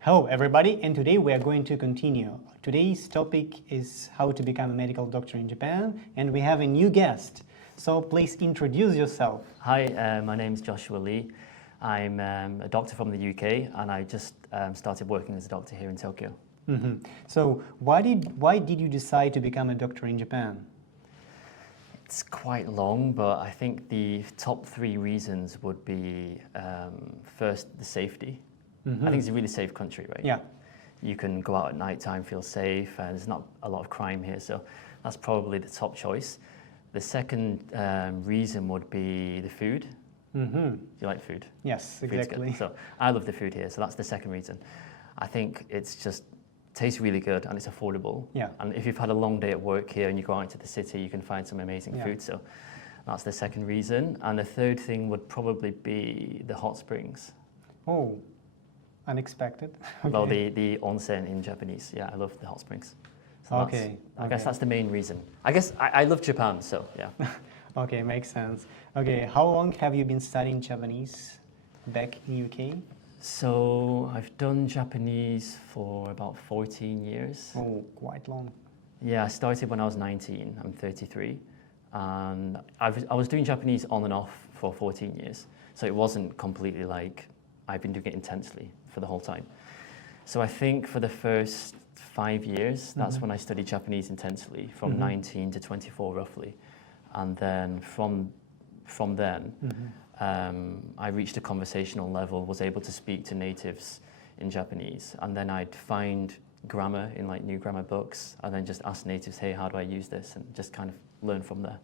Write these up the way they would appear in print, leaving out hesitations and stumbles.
Hello everybody, and today we are going to continue. Today's topic is how to become a medical doctor in Japan, and we have a new guest. So please introduce yourself. Hi, my name is Joshua Lee. I'm a doctor from the UK, and I just started working as a doctor here in Tokyo. So why did you decide to become a doctor in Japan? It's quite long, but I think the top three reasons would be first, the safety. I think it's a really safe country, right? Yeah. You can go out at night time, feel safe, and there's not a lot of crime here, so that's probably the top choice. The second reason would be the food. Do you like food? Yes, exactly. So I love the food here, so that's the second reason. I think it's just tastes really good and it's affordable. Yeah. And if you've had a long day at work here and you go out into the city, you can find some amazing food. So that's the second reason. And the third thing would probably be the hot springs. Oh, unexpected. Okay. Well, the onsen in Japanese. Yeah, I love the hot springs. So I guess that's the main reason. I guess I love Japan, so yeah. Okay, makes sense. Okay, how long have you been studying Japanese back in UK? So I've done Japanese for about 14 years. Oh, quite long. Yeah, I started when I was 19. I'm 33. And I was doing Japanese on and off for 14 years. So it wasn't completely like I've been doing it intensely for the whole time. So I think for the first 5 years, that's when I studied Japanese intensely, from 19 to 24 roughly. And then from then, I reached a conversational level, was able to speak to natives in Japanese, and then I'd find grammar in like new grammar books, and then just ask natives, hey, how do I use this? And just kind of learn from there.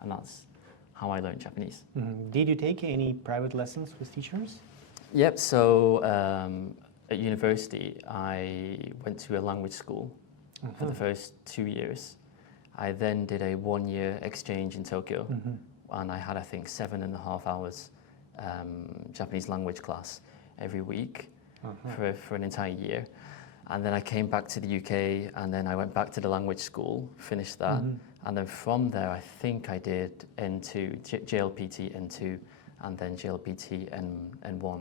And that's how I learned Japanese. Did you take any private lessons with teachers? Yep, so at university, I went to a language school for the first 2 years. I then did a 1-year exchange in Tokyo. And I had, I think, 7.5 hours Japanese language class every week for an entire year. And then I came back to the UK, and then I went back to the language school, finished that. And then from there, I think I did N2, JLPT N2, and then JLPT N1.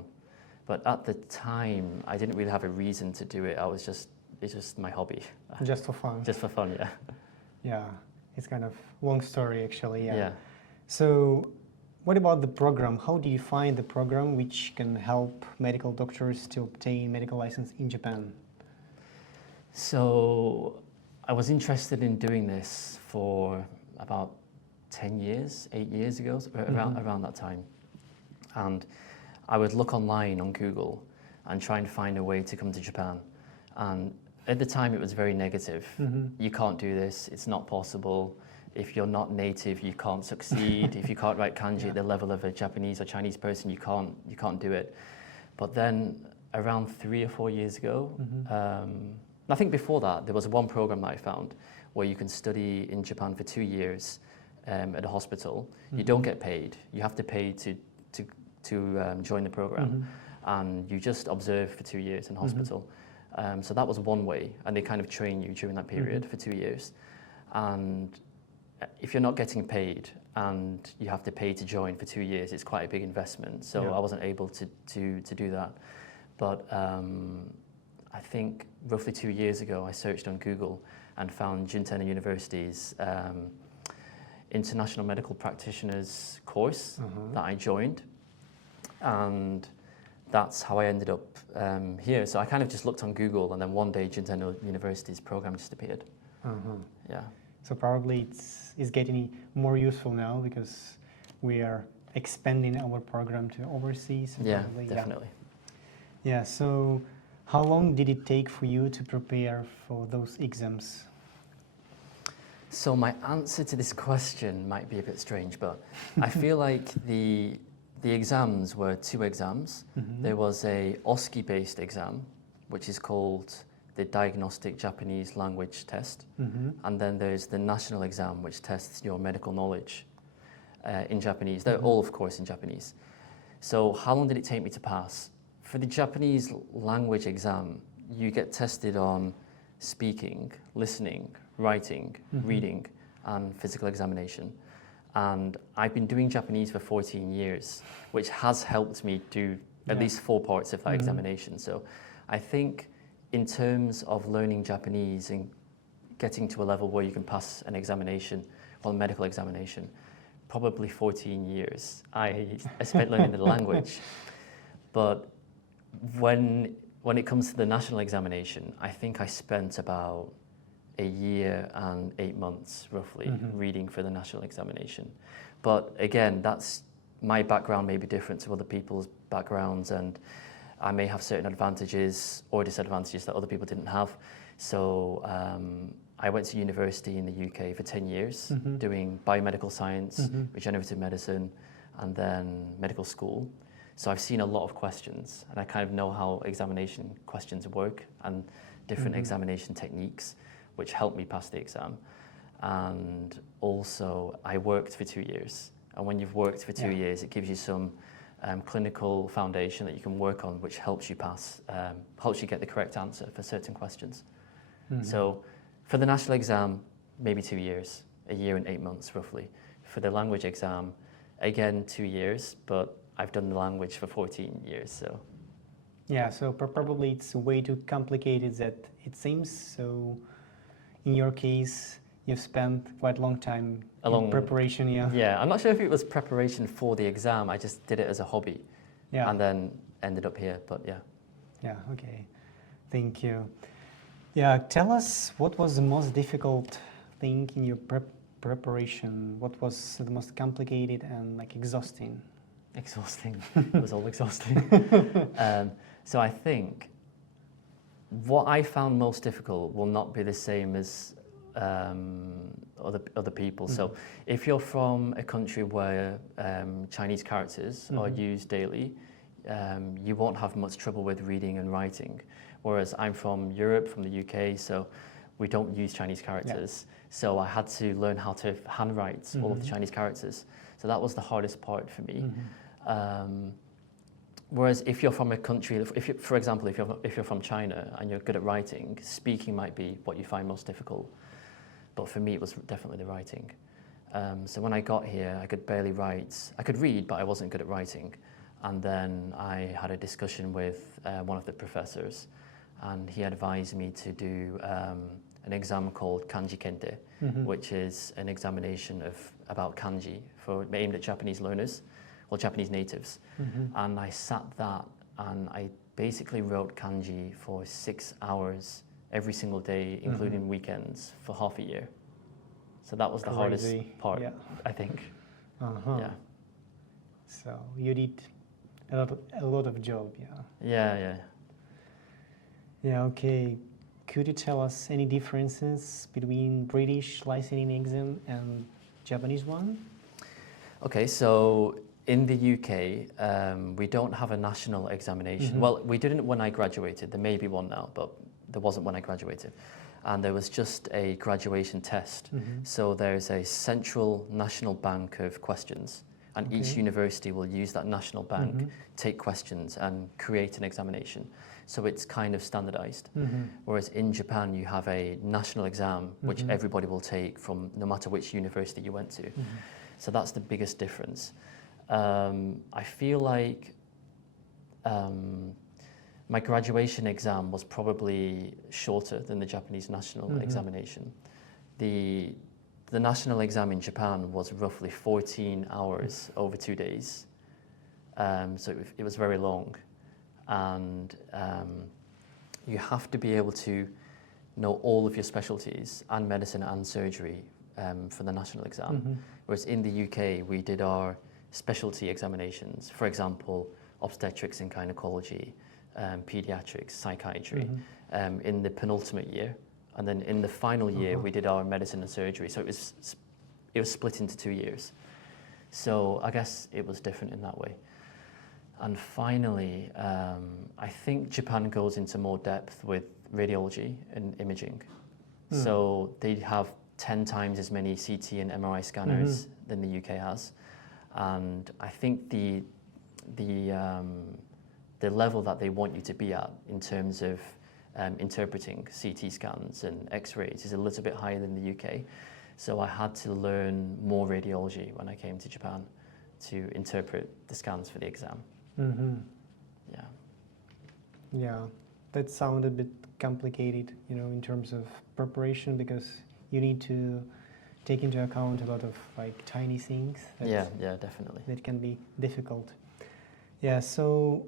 But at the time, I didn't really have a reason to do it. It's just my hobby. Just for fun? Just for fun, yeah. Yeah, it's kind of long story, actually, Yeah. So what about the program? How do you find the program which can help medical doctors to obtain medical license in Japan? So I was interested in doing this for about 10 years, 8 years ago, around that time. And I would look online on Google and try and find a way to come to Japan. And at the time it was very negative. You can't do this, it's not possible. If you're not native, you can't succeed. If you can't write kanji at the level of a Japanese or Chinese person, you can't do it. But then around 3 or 4 years ago, I think before that, there was one program that I found where you can study in Japan for 2 years at a hospital. You don't get paid. You have to pay to join the program. And you just observe for 2 years in hospital. So that was one way, and they kind of train you during that period for 2 years. And if you're not getting paid and you have to pay to join for 2 years, it's quite a big investment. So I wasn't able to do that. But I think roughly 2 years ago, I searched on Google and found Juntena University's International Medical Practitioners course that I joined. And that's how I ended up here. So I kind of just looked on Google, and then one day Juntena University's program just appeared. Yeah. So probably it's getting more useful now because we are expanding our program to overseas. Yeah, definitely. Yeah, so how long did it take for you to prepare for those exams? So my answer to this question might be a bit strange, but I feel like the exams were 2 exams. There was a OSCE-based exam, which is called the Diagnostic Japanese Language Test. And then there's the national exam, which tests your medical knowledge in Japanese. They're all, of course, in Japanese. So how long did it take me to pass? For the Japanese language exam, you get tested on speaking, listening, writing, reading, and physical examination. And I've been doing Japanese for 14 years, which has helped me do at least 4 parts of that examination. So I think in terms of learning Japanese and getting to a level where you can pass an examination, well, a medical examination, probably 14 years. I spent learning the language. But when it comes to the national examination, I think I spent about a year and 8 months, roughly, reading for the national examination. But again, that's my background may be different to other people's backgrounds, and I may have certain advantages or disadvantages that other people didn't have. So I went to university in the UK for 10 years, doing biomedical science, regenerative medicine, and then medical school. So I've seen a lot of questions, and I kind of know how examination questions work and different examination techniques, which helped me pass the exam. And also, I worked for 2 years. And when you've worked for 2 years, it gives you some clinical foundation that you can work on, which helps you pass, helps you get the correct answer for certain questions. So for the national exam, maybe 2 years, a year and 8 months roughly. For the language exam, again, 2 years, but I've done the language for 14 years, so. Yeah, so probably it's way too complicated that it seems. So in your case, you've spent quite a long time in preparation, Yeah, I'm not sure if it was preparation for the exam. I just did it as a hobby. Yeah. And then ended up here, but yeah. Yeah, okay. Thank you. Yeah, tell us what was the most difficult thing in your preparation? What was the most complicated and like exhausting? Exhausting. It was all exhausting. So I think what I found most difficult will not be the same as other people. So if you're from a country where Chinese characters are used daily, you won't have much trouble with reading and writing. Whereas I'm from Europe, from the UK, so we don't use Chinese characters. So I had to learn how to handwrite all of the Chinese characters. So that was the hardest part for me. Whereas if you're from a country, for example, if you're from China and you're good at writing, speaking might be what you find most difficult. But for me, it was definitely the writing. So when I got here, I could barely write. I could read, but I wasn't good at writing. And then I had a discussion with one of the professors, and he advised me to do an exam called Kanji Kente, which is an examination about kanji aimed at Japanese learners, or Japanese natives. And I sat that, and I basically wrote kanji for 6 hours every single day, including weekends, for half a year. So that was the hardest part, I think. Yeah. So you did a lot of job, Yeah. Yeah, okay. Could you tell us any differences between British licensing exam and Japanese one? Okay, so in the UK, we don't have a national examination. Well, we didn't when I graduated. There may be one now, but there wasn't when I graduated. And there was just a graduation test. So there's a central national bank of questions, and each university will use that national bank, take questions and create an examination. So it's kind of standardized. Whereas in Japan, you have a national exam, which everybody will take from no matter which university you went to. So that's the biggest difference. I feel like my graduation exam was probably shorter than the Japanese national examination. The national exam in Japan was roughly 14 hours over 2 days. So it was very long. And you have to be able to know all of your specialties and medicine and surgery for the national exam. Whereas in the UK, we did our specialty examinations, for example, obstetrics and gynecology, pediatrics, psychiatry, in the penultimate year. And then in the final year, we did our medicine and surgery. So it was split into 2 years. So I guess it was different in that way. And finally, I think Japan goes into more depth with radiology and imaging. So they have 10 times as many CT and MRI scanners than the UK has. And I think the level that they want you to be at in terms of interpreting CT scans and X-rays is a little bit higher than the UK. So I had to learn more radiology when I came to Japan to interpret the scans for the exam. Yeah. that sounds a bit complicated, you know, in terms of preparation, because you need to take into account a lot of like tiny things. Yeah, definitely. That can be difficult. Yeah, so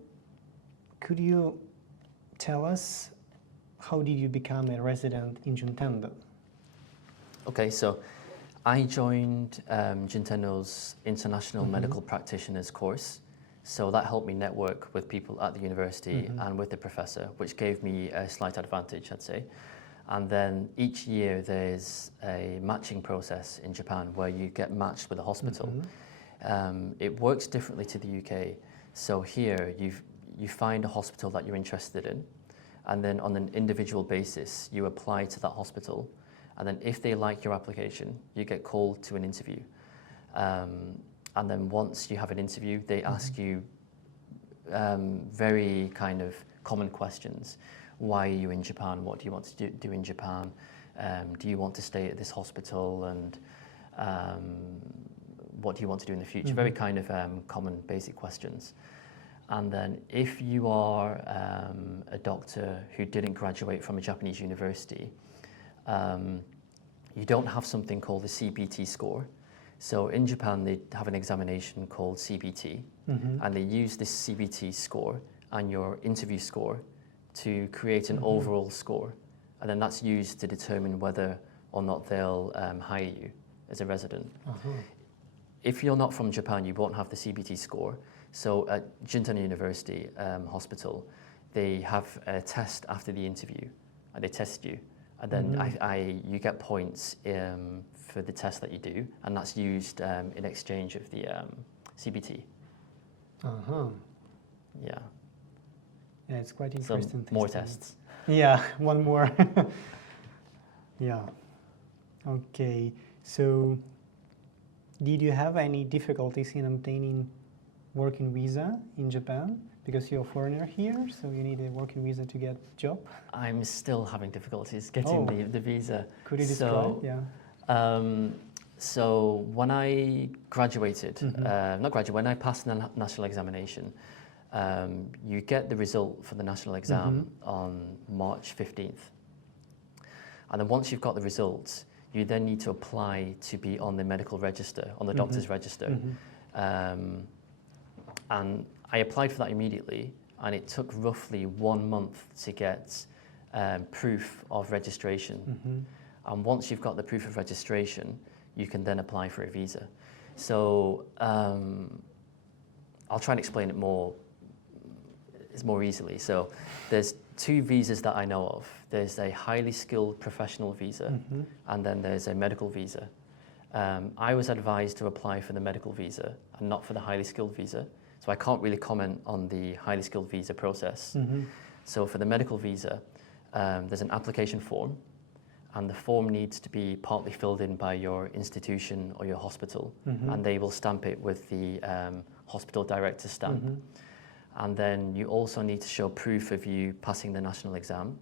could you tell us how did you become a resident in Juntendo? Okay, so I joined Juntendo's International Medical Practitioners course. So that helped me network with people at the university and with the professor, which gave me a slight advantage, I'd say. And then each year there's a matching process in Japan where you get matched with a hospital. It works differently to the UK. So here you find a hospital that you're interested in, and then on an individual basis you apply to that hospital, and then if they like your application you get called to an interview. And then once you have an interview, they ask you very kind of common questions. Why are you in Japan? What do you want to do in Japan? Do you want to stay at this hospital? And what do you want to do in the future? Very kind of common basic questions. And then if you are a doctor who didn't graduate from a Japanese university, you don't have something called the CBT score. So in Japan, they have an examination called CBT, and they use this CBT score and your interview score to create an overall score. And then that's used to determine whether or not they'll hire you as a resident. If you're not from Japan, you won't have the CBT score. So at Juntendo University Hospital, they have a test after the interview, and they test you. And then you get points for the test that you do, and that's used in exchange of the CBT. Yeah. Yeah, it's quite interesting. So more tests. Yeah, one more. Yeah. Okay. So, did you have any difficulties in obtaining working visa in Japan? Because you're a foreigner here, so you need a working visa to get a job. I'm still having difficulties getting the visa. Could you describe? So when I graduated, when I passed the national examination, you get the result for the national exam on March 15th. And then once you've got the results, you then need to apply to be on the medical register, on the doctor's register. And I applied for that immediately, and it took roughly 1 month to get proof of registration. And once you've got the proof of registration, you can then apply for a visa. So I'll try and explain it more easily. So there's 2 visas that I know of. There's a highly skilled professional visa, and then there's a medical visa. I was advised to apply for the medical visa and not for the highly skilled visa. So I can't really comment on the highly skilled visa process. So for the medical visa, there's an application form, and the form needs to be partly filled in by your institution or your hospital, and they will stamp it with the hospital director's stamp. And then you also need to show proof of you passing the national exam,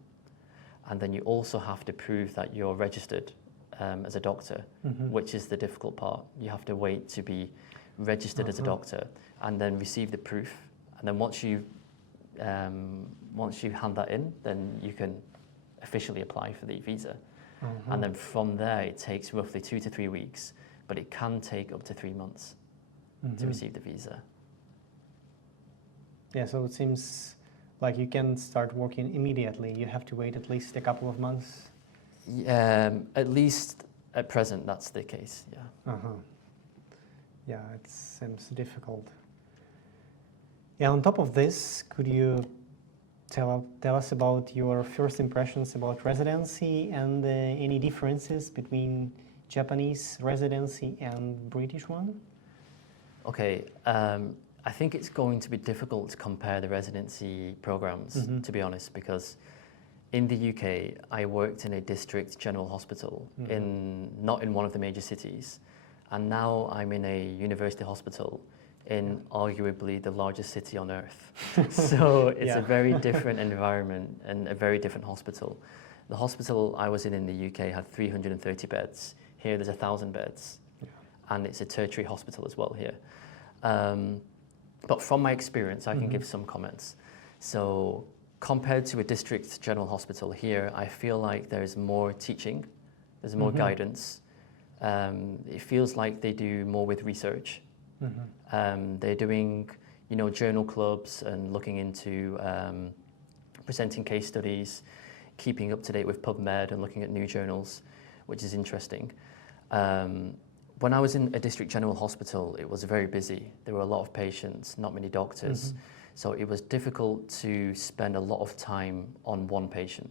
and then you also have to prove that you're registered as a doctor, which is the difficult part. You have to wait to be registered as a doctor and then receive the proof, and then once you hand that in, then you can officially apply for the visa. And then from there it takes roughly 2 to 3 weeks, but it can take up to 3 months to receive the visa. Yeah, so it seems like you can start working immediately. You have to wait at least a couple of months. At least at present that's the case, yeah. Yeah, it seems difficult. Yeah, on top of this, could you tell us about your first impressions about residency and any differences between Japanese residency and British one? Okay, I think it's going to be difficult to compare the residency programs, to be honest, because in the UK, I worked in a district general hospital, not in one of the major cities, and now I'm in a university hospital in arguably the largest city on earth. So it's a very different environment and a very different hospital. The hospital I was in the UK had 330 beds. Here there's 1,000 beds, and it's a tertiary hospital as well here. But from my experience, I can give some comments. So compared to a district general hospital here, I feel like there's more teaching, there's more guidance. It feels like they do more with research. They're doing, you know, journal clubs and looking into presenting case studies, keeping up to date with PubMed and looking at new journals, which is interesting. When I was in a district general hospital, it was very busy. There were a lot of patients, not many doctors. So it was difficult to spend a lot of time on one patient.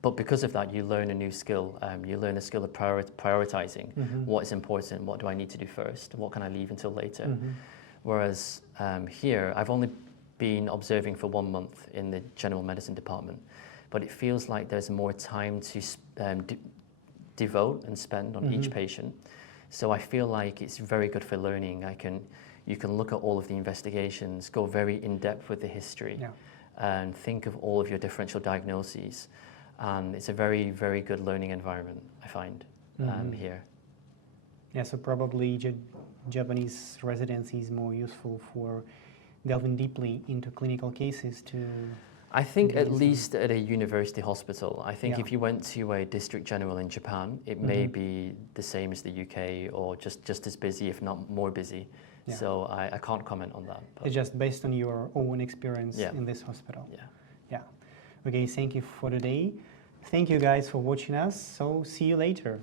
But because of that, you learn a new skill. You learn a skill of prioritizing what is important, what do I need to do first, what can I leave until later. Whereas here, I've only been observing for 1 month in the general medicine department, but it feels like there's more time to devote and spend on each patient. So I feel like it's very good for learning. You can look at all of the investigations, go very in depth with the history, and think of all of your differential diagnoses. And it's a very, very good learning environment, I find, here. Yeah, so probably Japanese residency is more useful for delving deeply into clinical cases to... I think at least at a university hospital. I think Yeah. if you went to a district general in Japan, it may be the same as the UK or just as busy, if not more busy. Yeah. So I can't comment on that. It's just based on your own experience Yeah. in this hospital. Yeah. Yeah. Okay, thank you for today. Thank you guys for watching us. So see you later.